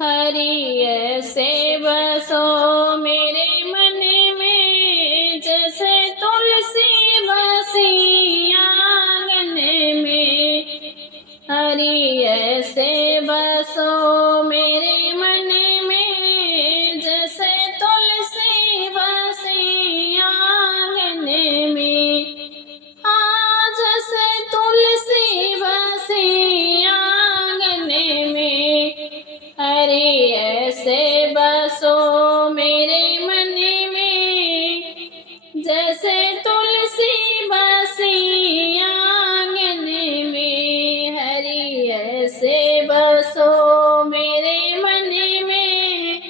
हरि ऐसे बसो मेरे मन में, जैसे तुलसी बसी आंगन में। हरि ऐसे बसो मेरे मन में, जैसे तुलसी बसी आंगन में। हाँ, जैसे तुलसी बसी आंगन में। हरि ऐसे बसो मेरे मन में, जैसे तुलसी बसी आंगन में। हरि ऐसे बसो मेरे मन में,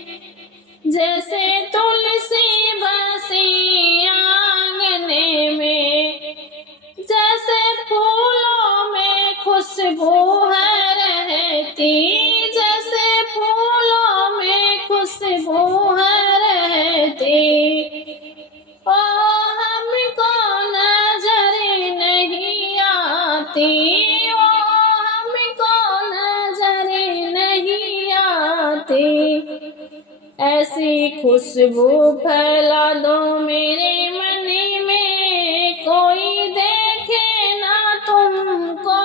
जैसे तुलसी बसी आंगन में। जैसे फूलों में खुशबू है रहती, जैसे फूलों में खुशबू है रहती। ओ हमको नजर नहीं आती, ओ हमको नजर नहीं आती। ऐसी खुशबू फैला दो मेरे मन में, कोई देखे ना तुमको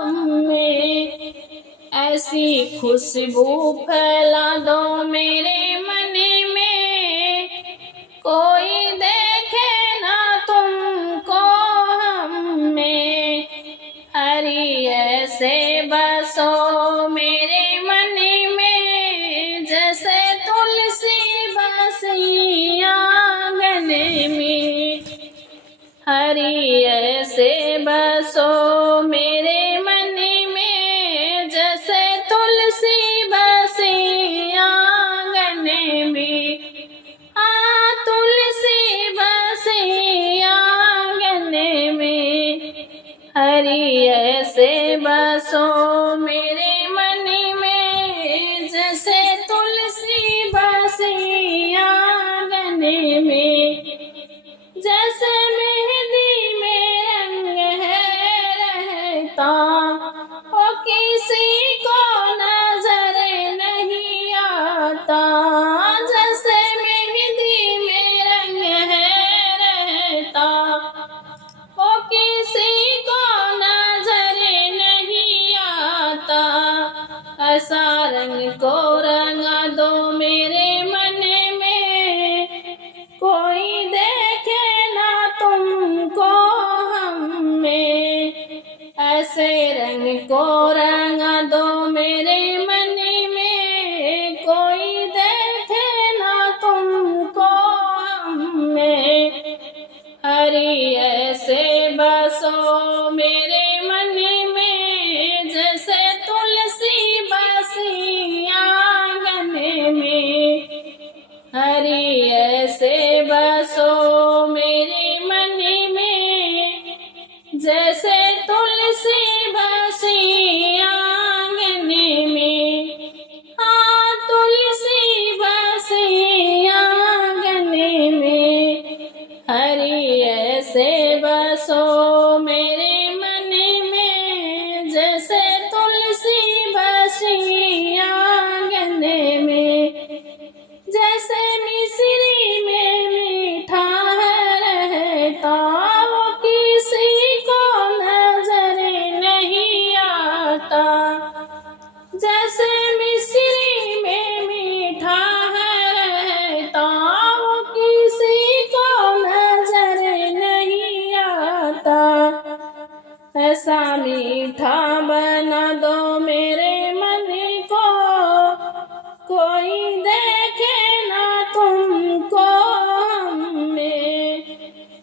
हमें। ऐसी खुशबू फैला दो मेरे मन में, कोई देखे ना तुमको हमें। हरि ऐसे बसो मेरे मन में, जैसे तुलसी बसी आंगन में। हरि ऐसे बसो मेरे मन में, जैसे तुलसी बसी आंगन में। हाँ, तुलसी बसी आंगन में। हरि ऐसे बसो मेरे मन में, जैसे तुलसी बसी आंगन में। जैसे मेहंदी में रंग है रहता, वो किसी को नजर नहीं आता। जैसे मेहंदी में रंग है रहता, वो किसी को नजर नहीं आता। ऐसा रंग को रंगा दो मेरे मन में, कोई देखे ना तुमको हमें। ऐसे रंग को रंगा दो मेरे मन में, कोई देखे ना तुमको हमें। हरि ऐसे बसो मेरे मन में, जैसे तुलसी बसी आंगन में। हरि ऐसे बसो मेरे मन में, जैसे तुलसी बसी आंगन में। हाँ, तुलसी बसी आंगन में। हरि ऐसे बसो मेरे मन में, जैसे तुलसी बसी आंगन में। जैसे मिश्री में मीठा है रहता, वो किसी को नजर नहीं आता। जैसे मिश्री में मीठा है रहता, वो किसी को नजर नहीं आता। ऐसा मीठा बना दो मेरे मन को, कोई देखे ना तुमको हमें।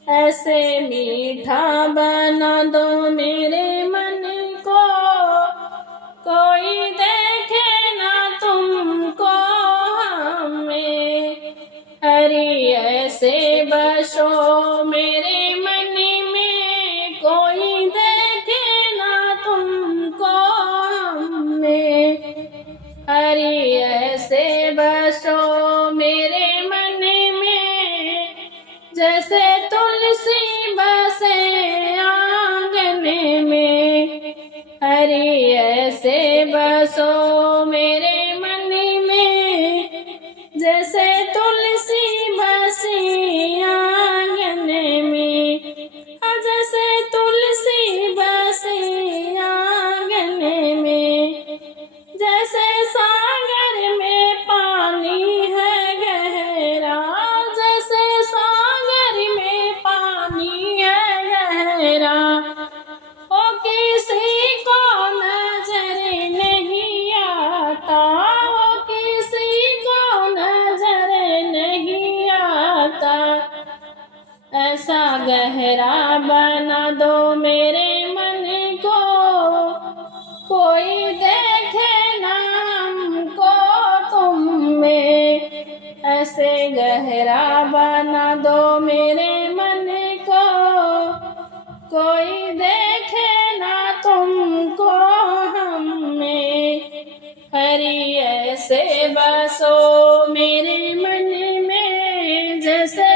ऐसे मीठा बना दो मेरे मन को, कोई देखे ना तुमको हमें। हरि ऐसे बसो मेरे मन में, कोई देखे ना तुमको हमें। हरि ऐसे बसो मेरे मन में, जैसे तुलसी बसे आंगन में। हरि ऐसे बसो मेरे मन ऐसे बसो मेरे मन में जैसे